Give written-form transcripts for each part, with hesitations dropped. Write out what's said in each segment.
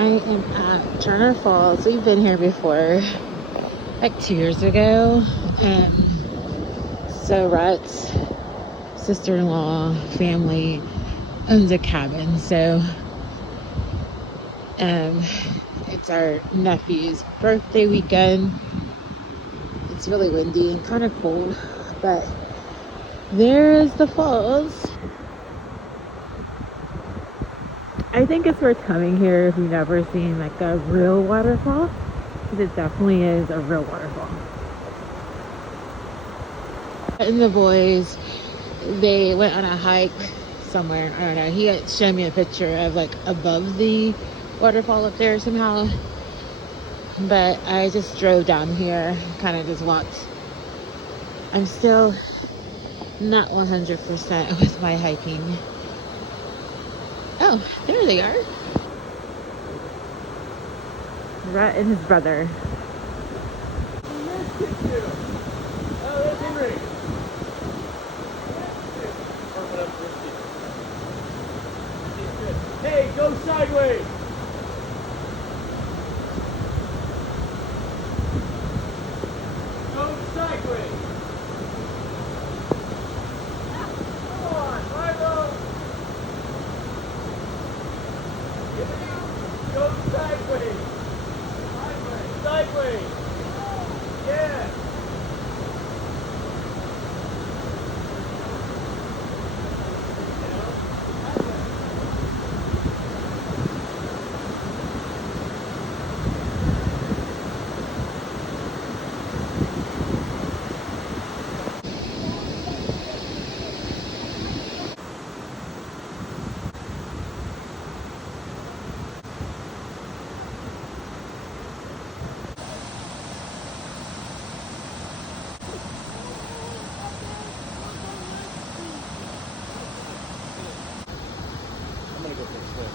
I am at Turner Falls. We've been here before, like 2 years ago. So Rhett's sister-in-law family owns a cabin. So it's our nephew's birthday weekend. It's really windy and kind of cold, but there's the falls. I think it's worth coming here if you've never seen like a real waterfall, because it definitely is a real waterfall. And the boys, they went on a hike somewhere. I don't know. He had shown me a picture of like above the waterfall up there somehow. But I just drove down here, kind of just walked. I'm still not 100% with my hiking. Oh, there they are. Rhett and his brother. Hey, go sideways! Go sideways! Come on, Milo! Go sideways! Sideways! Sideways! Yeah! I'm gonna go for a swim.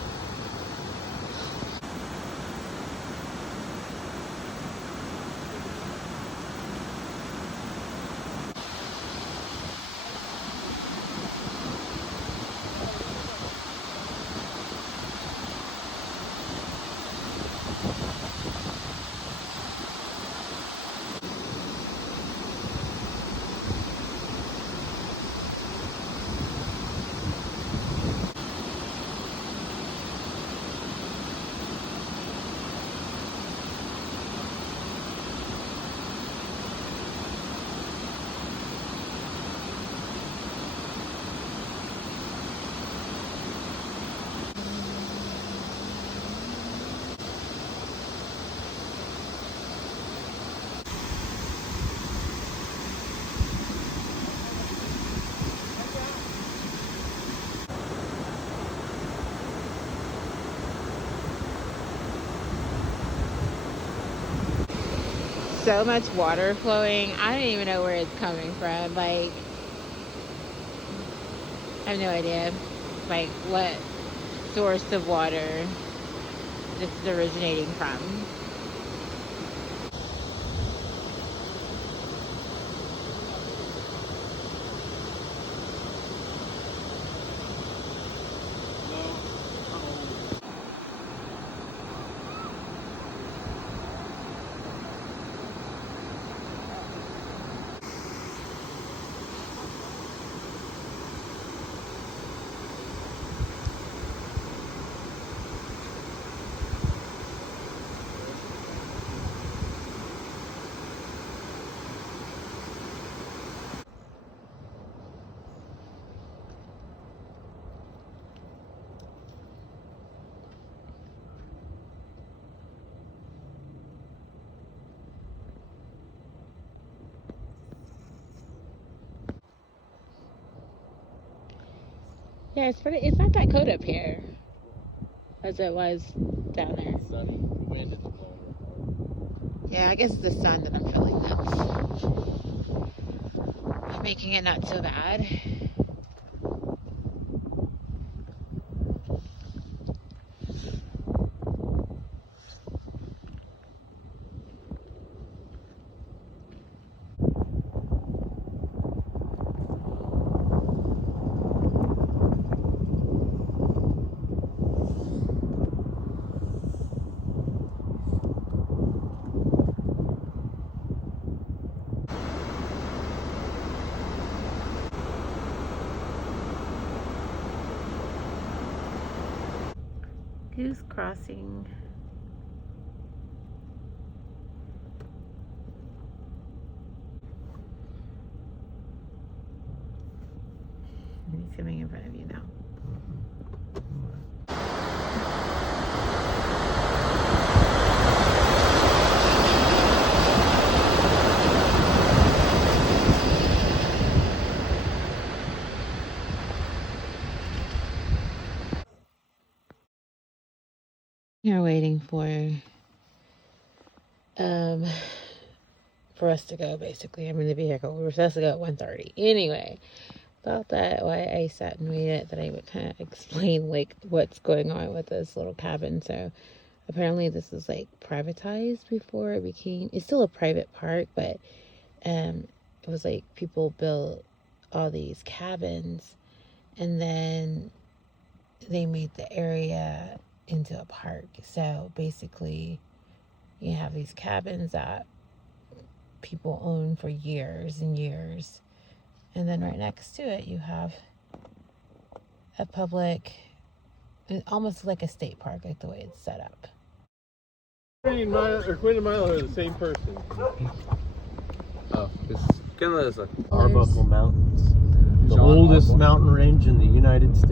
So much water flowing. I don't even know where it's coming from. Like, I have no idea, like, what source of water this is originating from. Yeah, it's not that cold up here as it was down there. Sunny. The wind is blowing. Yeah, I guess it's the sun that I'm feeling that's making it not so bad. Goose crossing. He's coming in front of you now. You're waiting for us to go, basically. I'm in the vehicle. We were supposed to go at 1:30. Anyway, thought that why I sat and waited, that I would kind of explain like what's going on with this little cabin. So apparently this is like privatized before it became, it's still a private park, but it was like people built all these cabins and then they made the area into a park. So basically you have these cabins that people own for years and years, and then right next to it you have a public, almost like a state park, like the way it's set up. Quinn and Milo are the same person. Oh, it's kind of like Arbuckle Mountains, the oldest mountain range in the United States.